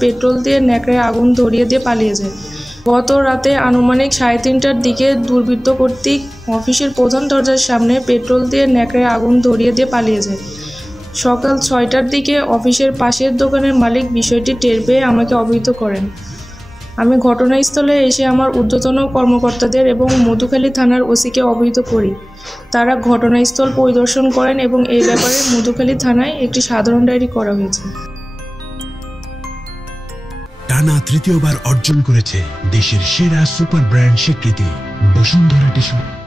Petrol দিয়ে ন্যাকড়ায় আগুন ধরিয়ে দিয়ে পালিয়ে যায়। গত রাতে আনুমানিক 3:30টার দিকে দুর্বৃত্ত কর্তৃক অফিসের প্রধান দরজার সামনে পেট্রোল দিয়ে ন্যাকড়ায় আগুন ধরিয়ে দিয়ে পালিয়ে যায়। সকাল 6টার দিকে অফিসের পাশের দোকানের মালিক বিষয়টি টের পেয়ে আমাকে অবহিত করেন। আমি ঘটনাস্থলে এসে আমার ঊর্ধ্বতন কর্মকর্তাদের এবং মধুখালী থানার ওসিকে অবহিত করি। তারা ঘটনাস্থল পরিদর্শন করেন এবং এই ব্যাপারে মধুখালী থানায় একটি সাধারণ ডায়েরি করা হয়েছে। টানা তৃতীয়বার অর্জন করেছে দেশের সেরা সুপার ব্র্যান্ড স্বীকৃতি বসুন্ধরা টিস্যু।